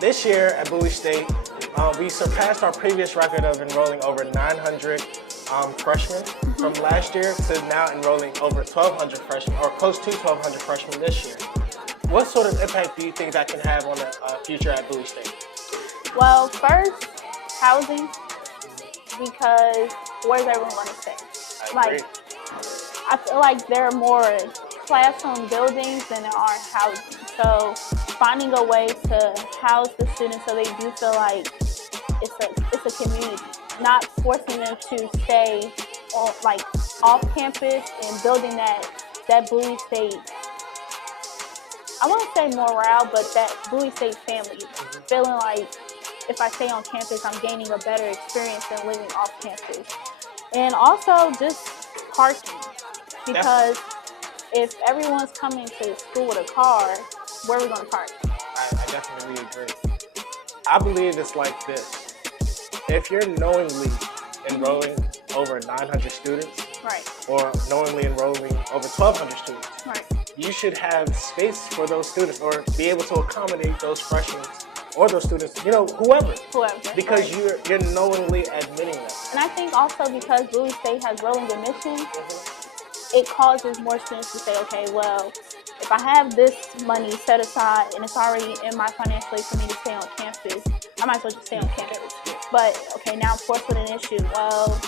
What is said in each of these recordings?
This year at Bowie State, we surpassed our previous record of enrolling over 900 freshmen from last year to now enrolling over 1,200 freshmen, or close to 1,200 freshmen this year. What sort of impact do you think that can have on the future at Bowie State? Well, first, housing, because where's everyone going to stay? I feel like there are more classroom buildings than there are housing. So finding a way to house the students so they do feel like it's a community, not forcing them to stay off campus and building that Bowie State, I won't say morale, but that Bowie State family, feeling like if I stay on campus, I'm gaining a better experience than living off campus. And also just parking, because if everyone's coming to school with a car, where are we going to park? I definitely agree. I believe it's like this. If you're knowingly enrolling over 900 students, right, or knowingly enrolling over 1,200 students, right, you should have space for those students, or be able to accommodate those freshmen or those students, whoever. Because right, you're knowingly admitting them. And I think also because Bowie State has rolling admissions, it causes more students to say, okay, well, if I have this money set aside and it's already in my financial aid for me to stay on campus, I might as well just stay on campus. But, okay, now I'm forced with an issue. Well,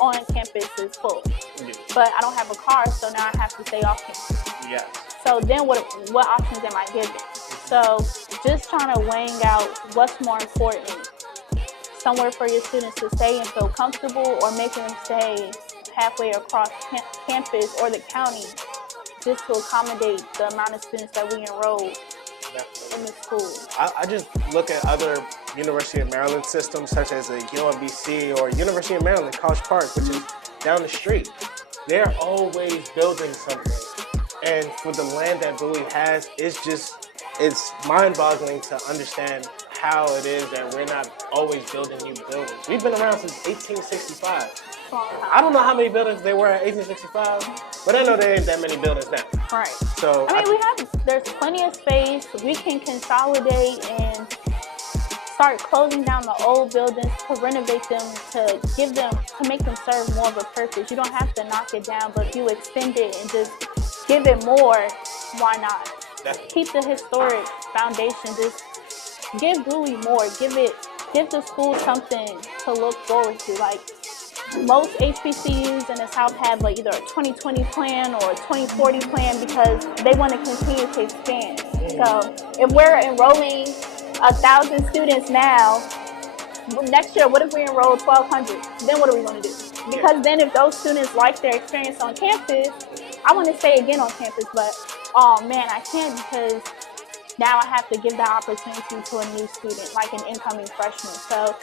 on campus is full. But I don't have a car, so now I have to stay off campus. Yes. So then what options am I given? So just trying to weighing out what's more important. Somewhere for your students to stay and feel comfortable, or making them stay halfway across campus or the county, just to accommodate the amount of students that we enroll in the school. I just look at other University of Maryland systems, such as the UMBC or University of Maryland, College Park, which is down the street. They're always building something. And for the land that Bowie has, it's mind-boggling to understand how it is that we're not always building new buildings. We've been around since 1865. I don't know how many buildings there were in 1865, but I know there ain't that many buildings now. Right. So there's plenty of space. We can consolidate and start closing down the old buildings to renovate them, to make them serve more of a purpose. You don't have to knock it down, but if you extend it and just give it more, why not? Definitely. Keep the historic foundation. Just give Bowie more. Give the school something to look forward to. Like most HBCUs in the South have either a 2020 plan or a 2040 plan, because they want to continue to expand. So if we're enrolling 1,000 students now, next year, what if we enroll 1,200? Then what are we going to do? Because then if those students like their experience on campus, I want to stay again on campus, but oh man, I can't, because now I have to give that opportunity to a new student, like an incoming freshman. So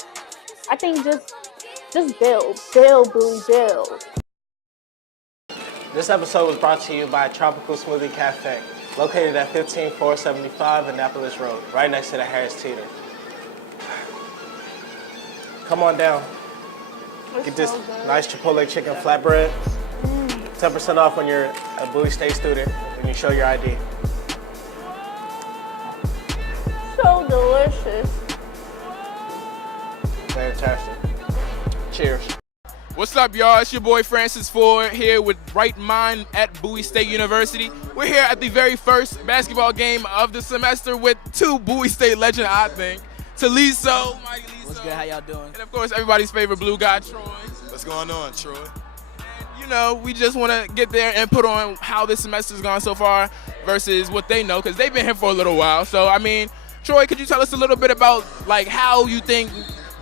I think just build, Bowie, build. This episode was brought to you by Tropical Smoothie Cafe, located at 15475 Annapolis Road, right next to the Harris Teeter. Come on down. Get this nice Chipotle chicken flatbread. 10% off when you're a Bowie State student when you show your ID. So delicious. Fantastic. Cheers. What's up, y'all? It's your boy Francis Ford here with Ritemind at Bowie State University. We're here at the very first basketball game of the semester with two Bowie State legends, I think. Taliso, Mighty Liso. What's good? How y'all doing? And of course, everybody's favorite blue guy, Troy. What's going on, Troy? And we just want to get their input on how this semester's gone so far versus what they know, because they've been here for a little while. So, Troy, could you tell us a little bit about how you think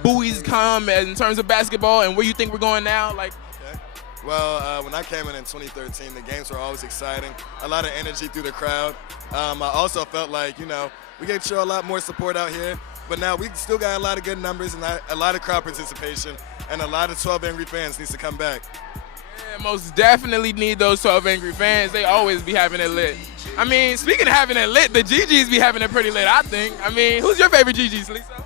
Bowie's come in terms of basketball and where you think we're going now? Okay. Well, when I came in 2013, the games were always exciting. A lot of energy through the crowd. I also felt like, we get to show a lot more support out here. But now we still got a lot of good numbers and a lot of crowd participation, and a lot of 12 angry fans needs to come back. Yeah, most definitely need those 12 Angry fans. They always be having it lit. I mean, speaking of having it lit, the GGs be having it pretty lit, I think. I mean, who's your favorite GGs, Lisa?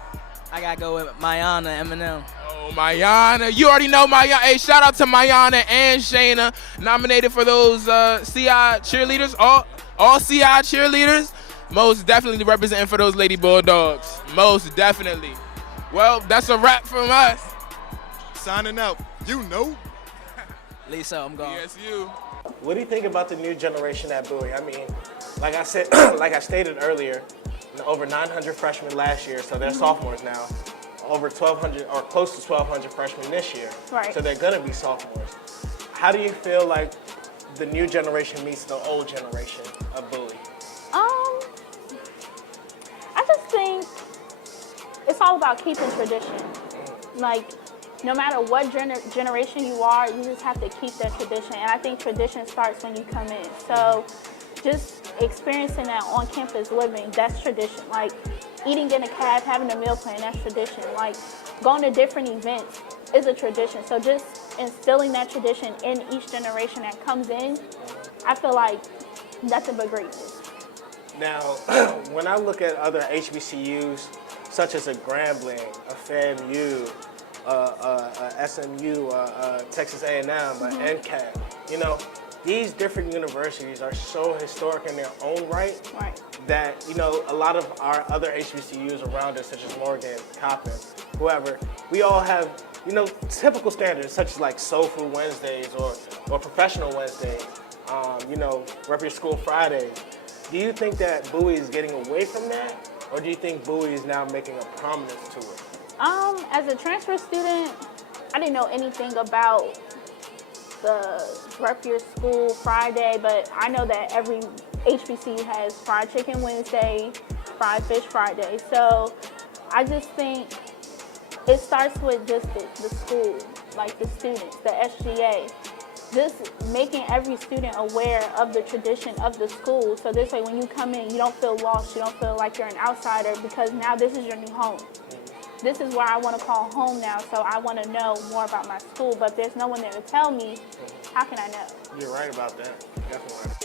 I gotta go with Mayana, Eminem. Oh, Mayana. You already know Mayana. Hey, shout out to Mayana and Shayna, nominated for those CI cheerleaders, all CI cheerleaders. Most definitely representing for those Lady Bulldogs. Most definitely. Well, that's a wrap from us. Signing out. You know. Lisa, I'm gone. Yes, you. What do you think about the new generation at Bowie? I mean, like I said, like I stated earlier, over 900 freshmen last year, so they're sophomores now. Over 1,200 or close to 1,200 freshmen this year, Right. so they're gonna be sophomores. How do you feel like the new generation meets the old generation of Bowie? I just think it's all about keeping tradition. Like, no matter what generation you are, you just have to keep that tradition. And I think tradition starts when you come in. So just experiencing that on-campus living, that's tradition. Like, eating in a cab, having a meal plan, that's tradition. Like, going to different events is a tradition. So just instilling that tradition in each generation that comes in, I feel like nothing but greatness. Now, when I look at other HBCUs, such as a Grambling, a FAMU, SMU, Texas A&M, NCAT, you know, these different universities are so historic in their own right, that, you know, a lot of our other HBCUs around us, such as Morgan, Keepin, whoever, we all have, you know, typical standards such as like Soul Food Wednesdays or Professional Wednesdays, you know, Rep Your School Fridays. Do you think that Bowie is getting away from that, or do you think Bowie is now making a prominence to it? As a transfer student, I didn't know anything about the Rep Your School Friday, but I know that every HBCU has Fried Chicken Wednesday, Fried Fish Friday. So I just think it starts with just the school, like the students, the SGA. Just making every student aware of the tradition of the school. So this way when you come in, you don't feel lost, you don't feel like you're an outsider, because now this is your new home. This is where I want to call home now, so I want to know more about my school, but there's no one there to tell me. How can I know? You're right about that, definitely.